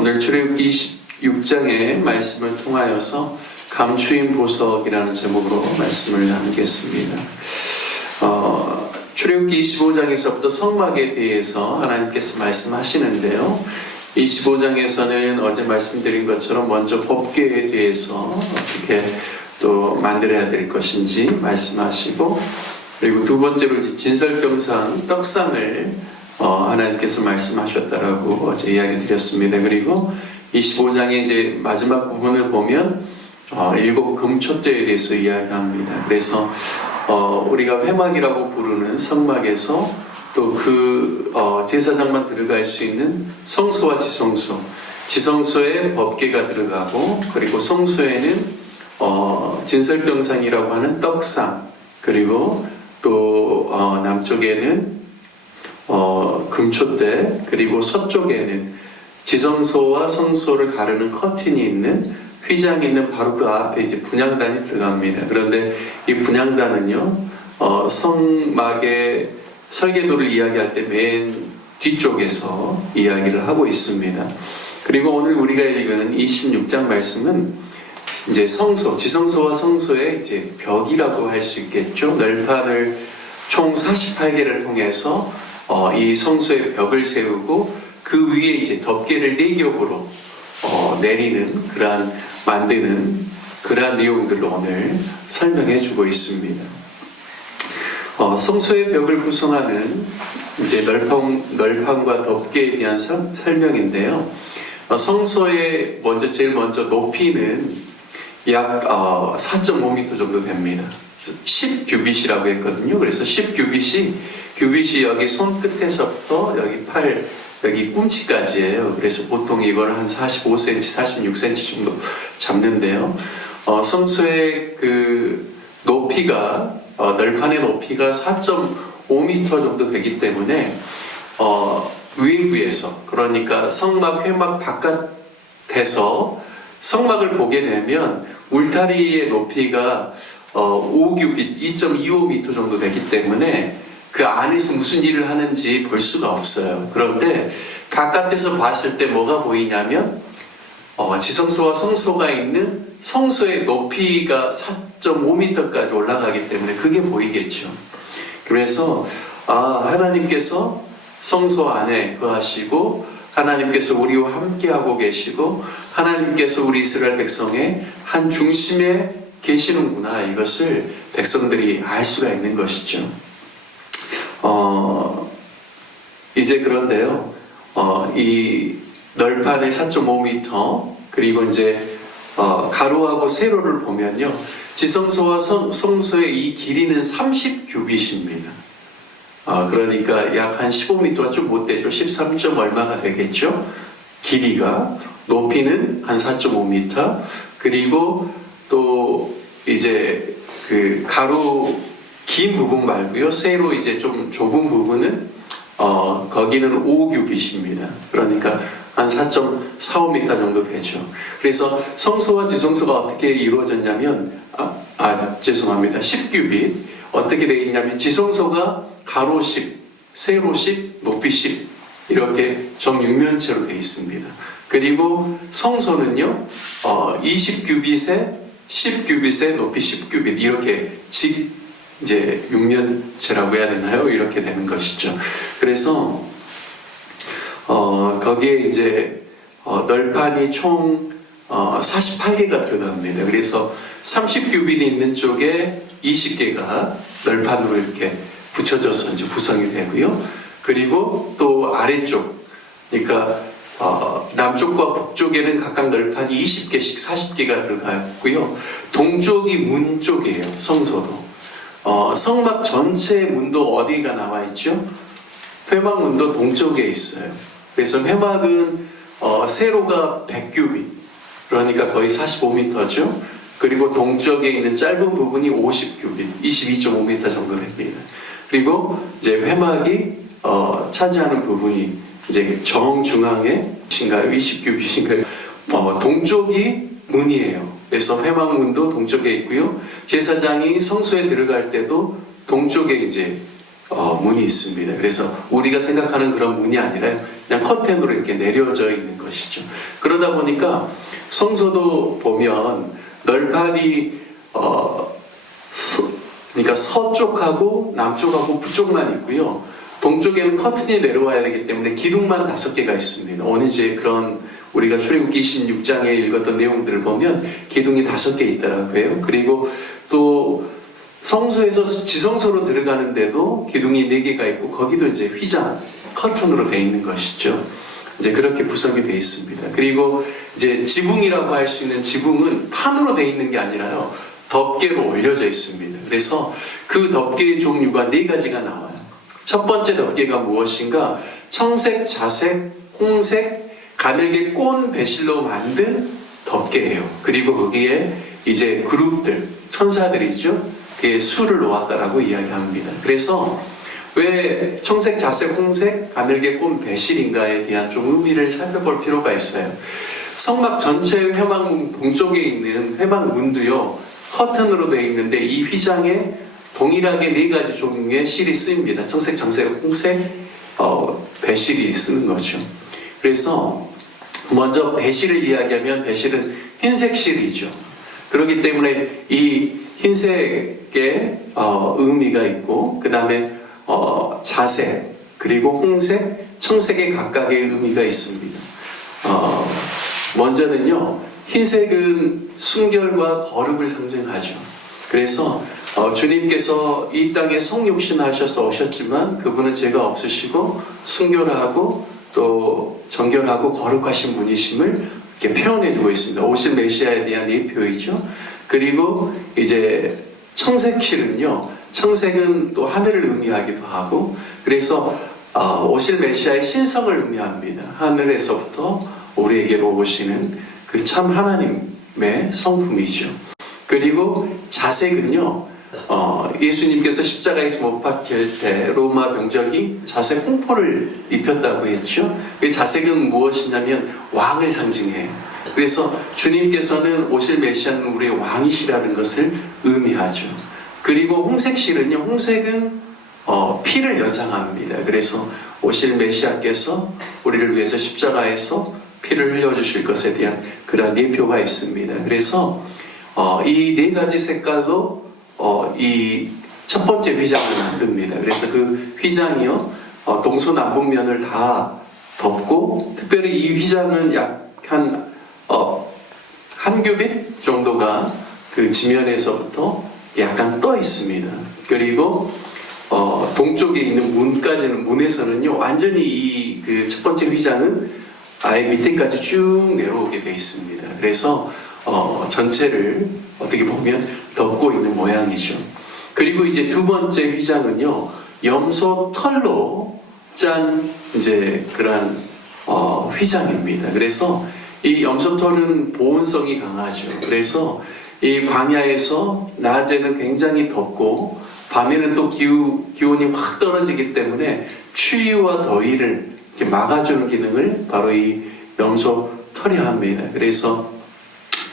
오늘 출애굽기 26장의 말씀을 통하여서 감추인 보석이라는 제목으로 말씀을 나누겠습니다. 출애굽기 25장에서부터 성막에 대해서 하나님께서 말씀하시는데요. 25장에서는 어제 말씀드린 것처럼 먼저 법궤에 대해서 어떻게 또 만들어야 될 것인지 말씀하시고, 그리고 두 번째로 진설병상 떡상을 하나님께서 말씀하셨다라고 어제 이야기 드렸습니다. 그리고 25장의 이제 마지막 부분을 보면 7 금촛대에 대해서 이야기합니다. 그래서 우리가 회막이라고 부르는 성막에서 또 그 제사장만 들어갈 수 있는 성소와 지성소, 지성소에 법궤가 들어가고, 그리고 성소에는 진설병상이라고 하는 떡상, 그리고 또 남쪽에는 금촛대, 그리고 서쪽에는 지성소와 성소를 가르는 커튼이 있는 휘장이 있는 바로 그 앞에 이제 분향단이 들어갑니다. 그런데 이 분향단은요, 성막의 설계도를 이야기할 때 맨 뒤쪽에서 이야기를 하고 있습니다. 그리고 오늘 우리가 읽은 26장 말씀은 이제 성소, 지성소와 성소의 이제 벽이라고 할 수 있겠죠. 널판을 총 48개를 통해서 이 성소의 벽을 세우고 그 위에 이제 덮개를 4겹으로 내리는 만드는 그러한 내용들을 오늘 설명해 주고 있습니다. 성소의 벽을 구성하는 이제 널판과 덮개에 대한 설명인데요. 성소의 제일 먼저 높이는 약 4.5m 정도 됩니다. 10규빗이라고 했거든요. 그래서 10규빗이 여기 손끝에서부터 여기 팔, 여기 꿈치까지예요. 그래서 보통 이걸 한 45cm, 46cm 정도 잡는데요. 성소의 그 높이가, 널판의 높이가 4.5m 정도 되기 때문에 외부에서, 그러니까 성막, 회막 바깥에서 성막을 보게 되면 울타리의 높이가 5규빗, 2.25m 정도 되기 때문에 그 안에서 무슨 일을 하는지 볼 수가 없어요. 그런데 바깥에서 봤을 때 뭐가 보이냐면 지성소와 성소가 있는 성소의 높이가 4.5m까지 올라가기 때문에 그게 보이겠죠. 그래서 하나님께서 성소 안에 거하시고, 하나님께서 우리와 함께하고 계시고, 하나님께서 우리 이스라엘 백성의 한 중심에 계시는구나, 이것을 백성들이 알 수가 있는 것이죠. 이제 그런데요, 이 널판의 4.5m, 그리고 이제 가로하고 세로를 보면요, 지성소와 성소의 이 길이는 30규빗입니다. 그러니까 약 한 15m가 좀 못 되죠. 13점 얼마가 되겠죠? 길이가. 높이는 한 4.5m. 그리고 또 이제 그 가로 긴 부분 말고요, 세로 이제 좀 좁은 부분은 거기는 5규빗입니다. 그러니까 한 4.45m 정도 되죠. 그래서 성소와 지성소가 어떻게 이루어졌냐면, 죄송합니다. 10규빗. 어떻게 되어 있냐면, 지성소가 가로 10, 세로 10, 높이 10, 이렇게 정육면체로 되어 있습니다. 그리고 성소는요, 20규빗에 10규빗에 높이 10규빗, 이렇게 이제 육면체라고 해야 되나요? 이렇게 되는 것이죠. 그래서 거기에 이제 널판이 총 48개가 들어갑니다. 그래서 30규빗이 있는 쪽에 20개가 널판으로 이렇게 붙여져서 이제 구성이 되고요. 그리고 또 아래쪽, 그러니까 남쪽과 북쪽에는 각각 널판이 20개씩 40개가 들어가고요. 동쪽이 문 쪽이에요. 성소도. 성막 전체의 문도 어디가 나와 있죠? 회막 문도 동쪽에 있어요. 그래서 회막은 세로가 100규빗, 그러니까 거의 45m죠. 그리고 동쪽에 있는 짧은 부분이 50규빗, 22.5m 정도 됩니다. 그리고 이제 회막이 차지하는 부분이 이제 정중앙에 20규빗인가요? 동쪽이 문이에요. 그래서 회막문도 동쪽에 있고요. 제사장이 성소에 들어갈 때도 동쪽에 이제 문이 있습니다. 그래서 우리가 생각하는 그런 문이 아니라 그냥 커튼으로 이렇게 내려져 있는 거죠. 것이죠. 그러다 보니까 성소도 보면 널판이 그러니까 서쪽하고 남쪽하고 북쪽만 있고요. 동쪽에는 커튼이 내려와야 되기 때문에 기둥만 5개가 있습니다. 오늘 이제 그런 우리가 출애굽기 26장에 읽었던 내용들을 보면 기둥이 5개 있더라고요. 그리고 또 성소에서 지성소로 들어가는데도 기둥이 4개가 있고 거기도 이제 휘장, 커튼으로 되어 있는 것이죠. 이제 그렇게 구성이 되어 있습니다. 그리고 이제 지붕이라고 할 수 있는 지붕은 판으로 되어 있는 게 아니라요. 덮개로 올려져 있습니다. 그래서 그 덮개의 종류가 4가지가 나와요. 첫 번째 덮개가 무엇인가? 청색, 자색, 홍색, 가늘게 꼰 배실로 만든 덮개예요. 그리고 거기에 이제 그룹들, 천사들이죠. 그게 수를 놓았다라고 이야기합니다. 그래서 왜 청색, 자색, 홍색, 가늘게 꼰 배실인가에 대한 좀 의미를 살펴볼 필요가 있어요. 성막 전체 회막문 동쪽에 있는 회막문도요, 커튼으로 되어 있는데 이 휘장에 동일하게 4가지 종류의 실이 쓰입니다. 청색, 장색, 홍색, 배실이 쓰는 거죠. 그래서 먼저 배실을 이야기하면 배실은 흰색 실이죠. 그렇기 때문에 이 흰색의 의미가 있고 그 다음에 자색, 그리고 홍색, 청색의 각각의 의미가 있습니다. 먼저는요, 흰색은 순결과 거룩을 상징하죠. 그래서 주님께서 이 땅에 성육신하셔서 오셨지만 그분은 죄가 없으시고 순결하고 또 정결하고 거룩하신 분이심을 이렇게 표현해주고 있습니다. 오실 메시아에 대한 예표이죠. 그리고 이제 청색실은요, 청색은 또 하늘을 의미하기도 하고, 그래서 오실 메시아의 신성을 의미합니다. 하늘에서부터 우리에게로 오시는 그 참 하나님의 성품이죠. 그리고 자색은요, 예수님께서 십자가에서 못 박힐 때 로마 병적이 자색 홍포를 입혔다고 했죠. 그 자색은 무엇이냐면 왕을 상징해요. 그래서 주님께서는 오실 메시아는 우리의 왕이시라는 것을 의미하죠. 그리고 홍색실은요, 홍색은 피를 연상합니다. 그래서 오실 메시아께서 우리를 위해서 십자가에서 피를 흘려주실 것에 대한 그런 예표가 있습니다. 그래서 이 4가지 색깔로 이 첫 번째 휘장을 만듭니다. 그래서 그 휘장이요, 동서남북면을 다 덮고, 특별히 이 휘장은 약 한 규빗 정도가 그 지면에서부터 약간 떠 있습니다. 그리고 동쪽에 있는 문에서는요, 완전히 이 그 첫 번째 휘장은 아예 밑에까지 쭉 내려오게 되어 있습니다. 그래서 전체를 어떻게 보면 덮고 있는 모양이죠. 그리고 이제 두 번째 휘장은요, 염소 털로 짠 이제 그런 휘장입니다. 그래서 이 염소 털은 보온성이 강하죠. 그래서 이 광야에서 낮에는 굉장히 덥고 밤에는 또 기온이 확 떨어지기 때문에 추위와 더위를 이렇게 막아주는 기능을 바로 이 염소 털이 합니다. 그래서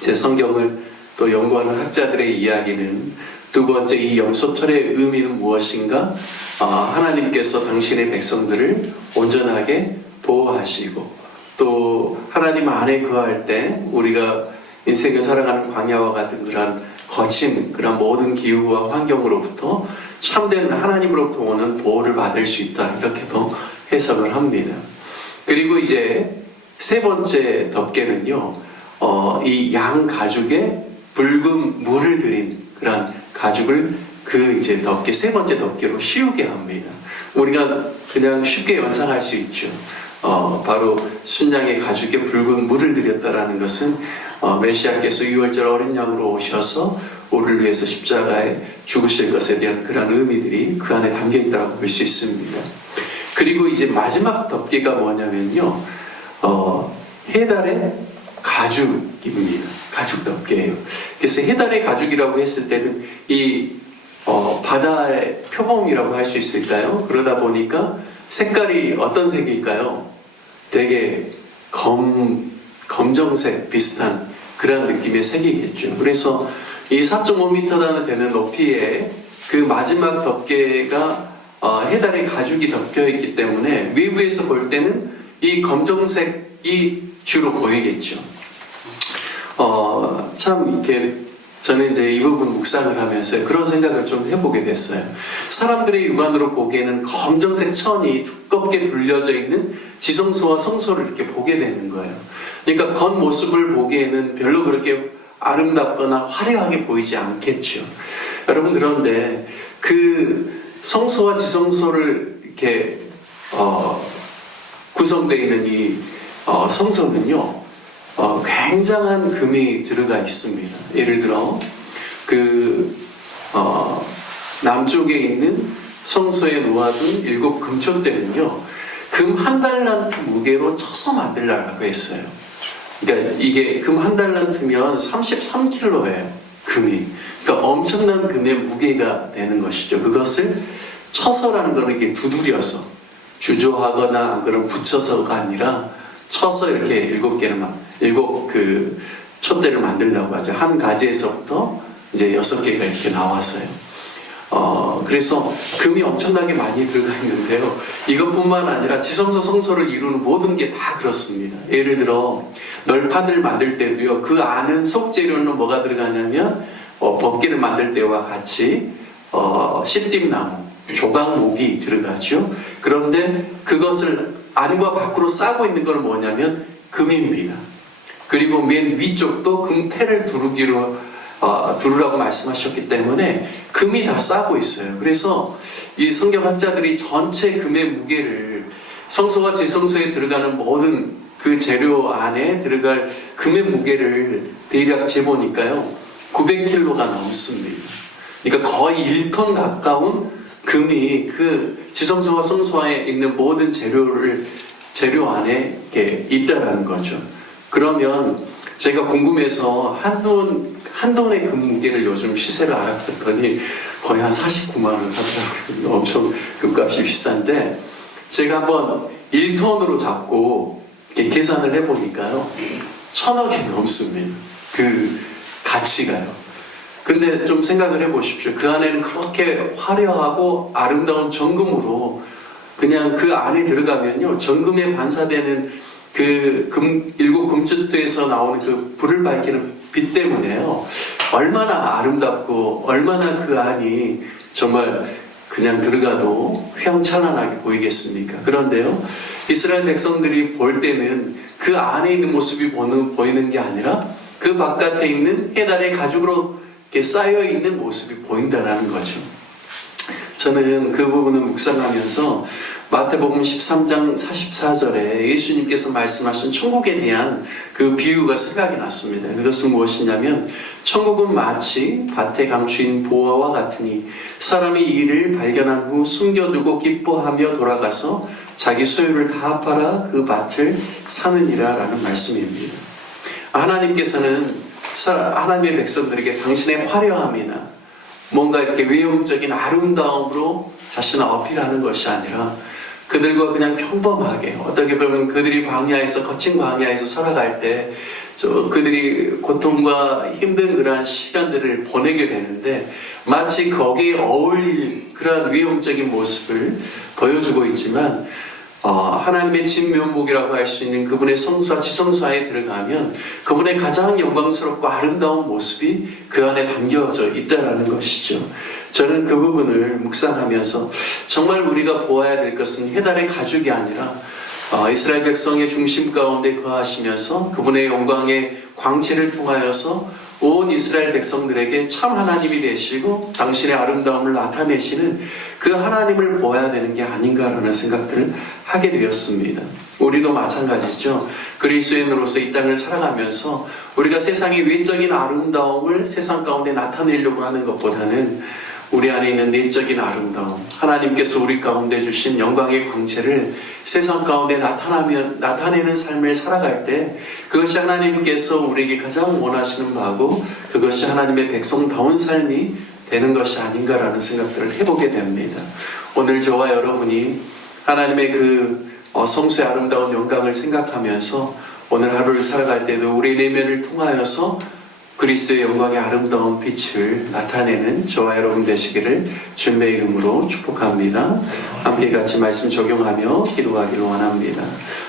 제 성경을 또 연구하는 학자들의 이야기는 두 번째 이 염소 털의 의미는 무엇인가? 하나님께서 당신의 백성들을 온전하게 보호하시고 또 하나님 안에 거할 때 우리가 인생을 살아가는 광야와 같은 그런 거친 그런 모든 기후와 환경으로부터 참된 하나님으로부터 오는 보호를 받을 수 있다, 이렇게도 해석을 합니다. 그리고 이제 세 번째 덮개는요, 이 양 가죽에 붉은 물을 들인 그런 가죽을 그 이제 덮개, 세 번째 덮개로 씌우게 합니다. 우리가 그냥 쉽게 연상할 수 있죠. 바로 순양의 가죽에 붉은 물을 들였다라는 것은 메시아께서 유월절 어린 양으로 오셔서 우리를 위해서 십자가에 죽으실 것에 대한 그런 의미들이 그 안에 담겨 있다고 볼 수 있습니다. 그리고 이제 마지막 덮개가 뭐냐면요, 해달의 가죽입니다. 가죽 덮개예요. 그래서 해달의 가죽이라고 했을 때는 이 바다의 표범이라고 할 수 있을까요? 그러다 보니까 색깔이 어떤 색일까요? 되게 검정색 비슷한 그런 느낌의 색이겠죠. 그래서 이 4.5m 되는 높이에 그 마지막 덮개가 해달의 가죽이 덮여 있기 때문에 외부에서 볼 때는 이 검정색 주로 보이겠죠. 참 이렇게 저는 이제 이 부분 묵상을 하면서 그런 생각을 좀 해보게 됐어요. 사람들의 육안으로 보기에는 검정색 천이 두껍게 둘려져 있는 지성소와 성소를 이렇게 보게 되는 거예요. 그러니까 겉모습을 보기에는 별로 그렇게 아름답거나 화려하게 보이지 않겠죠. 여러분, 그런데 그 성소와 지성소를 이렇게 구성되어 있는 이 성소는요, 굉장한 금이 들어가 있습니다. 예를 들어 남쪽에 있는 성소에 놓아둔 7 금촛대는요, 금 1달란트 무게로 쳐서 만들라고 했어요. 그러니까 이게 금 1달란트면 33kg예요, 금이. 그러니까 엄청난 금의 무게가 되는 것이죠. 그것을 쳐서라는 거는 이게 두드려서, 주조하거나 그런 붙여서가 아니라 쳐서 이렇게 7 촛대를 만들려고 하죠. 한 가지에서부터 이제 6개가 이렇게 나와서요. 그래서 금이 엄청나게 많이 들어가 있는데요. 이것뿐만 아니라 지성소 성소를 이루는 모든 게 다 그렇습니다. 예를 들어 널판을 만들 때도요, 그 안은 속재료는 뭐가 들어가냐면 법궤를 만들 때와 같이 씨띠나무, 조각목이 들어가죠. 그런데 그것을 안과 밖으로 싸고 있는 건 뭐냐면 금입니다. 그리고 맨 위쪽도 금태를 두르라고 말씀하셨기 때문에 금이 다 싸고 있어요. 그래서 이 성경학자들이 전체 금의 무게를 성소와 지성소에 들어가는 모든 그 재료 안에 들어갈 금의 무게를 대략 재보니까요, 900kg가 넘습니다. 그러니까 거의 1톤 가까운 금이 그 지성소와 성소 안에 있는 모든 재료 안에 이렇게 있다라는 거죠. 그러면 제가 궁금해서 한돈의 금 무게를 요즘 시세를 알아봤더니 거의 한 49만 원 하더라고요. 엄청 금값이 비싼데, 제가 한번 1톤으로 잡고 이렇게 계산을 해보니까요, 1,000억이 넘습니다. 그 가치가요. 근데 좀 생각을 해보십시오. 그 안에는 그렇게 화려하고 아름다운 정금으로, 그냥 그 안에 들어가면요, 정금에 반사되는 그 7 금촛대에서 나오는 그 불을 밝히는 빛 때문에요, 얼마나 아름답고 얼마나 그 안이 정말 그냥 들어가도 휘황찬란하게 보이겠습니까? 그런데요, 이스라엘 백성들이 볼 때는 그 안에 있는 모습이 보이는 게 아니라 그 바깥에 있는 해달의 가죽으로 이렇게 쌓여 있는 모습이 보인다는 거죠. 저는 그 부분을 묵상하면서 마태복음 13장 44절에 예수님께서 말씀하신 천국에 대한 그 비유가 생각이 났습니다. 그것은 무엇이냐면, 천국은 마치 밭에 감추인 보화와 같으니 사람이 이를 발견한 후 숨겨두고 기뻐하며 돌아가서 자기 소유를 다 팔아 그 밭을 사느니라 라는 말씀입니다. 하나님께서는 하나님의 백성들에게 당신의 화려함이나 뭔가 이렇게 외형적인 아름다움으로 자신을 어필하는 것이 아니라 그들과 그냥 평범하게, 어떻게 보면 그들이 광야에서, 거친 광야에서 살아갈 때 그들이 고통과 힘든 그러한 시간들을 보내게 되는데, 마치 거기에 어울릴 그러한 외형적인 모습을 보여주고 있지만, 하나님의 진면목이라고 할 수 있는 그분의 성소와 지성소에 들어가면 그분의 가장 영광스럽고 아름다운 모습이 그 안에 담겨져 있다는 것이죠. 저는 그 부분을 묵상하면서 정말 우리가 보아야 될 것은 해달의 가죽이 아니라 이스라엘 백성의 중심 가운데 거하시면서 그분의 영광의 광채를 통하여서 온 이스라엘 백성들에게 참 하나님이 되시고 당신의 아름다움을 나타내시는 그 하나님을 보아야 되는 게 아닌가라는 생각들을 하게 되었습니다. 우리도 마찬가지죠. 그리스도인으로서 이 땅을 살아가면서 우리가 세상의 외적인 아름다움을 세상 가운데 나타내려고 하는 것보다는 우리 안에 있는 내적인 아름다움, 하나님께서 우리 가운데 주신 영광의 광채를 세상 가운데 나타내는 삶을 살아갈 때, 그것이 하나님께서 우리에게 가장 원하시는 바고 그것이 하나님의 백성다운 삶이 되는 것이 아닌가라는 생각들을 해보게 됩니다. 오늘 저와 여러분이 하나님의 그 성수의 아름다운 영광을 생각하면서 오늘 하루를 살아갈 때도 우리 내면을 통하여서 그리스도의 영광의 아름다운 빛을 나타내는 저와 여러분 되시기를 주님의 이름으로 축복합니다. 함께 같이 말씀 적용하며 기도하기를 원합니다.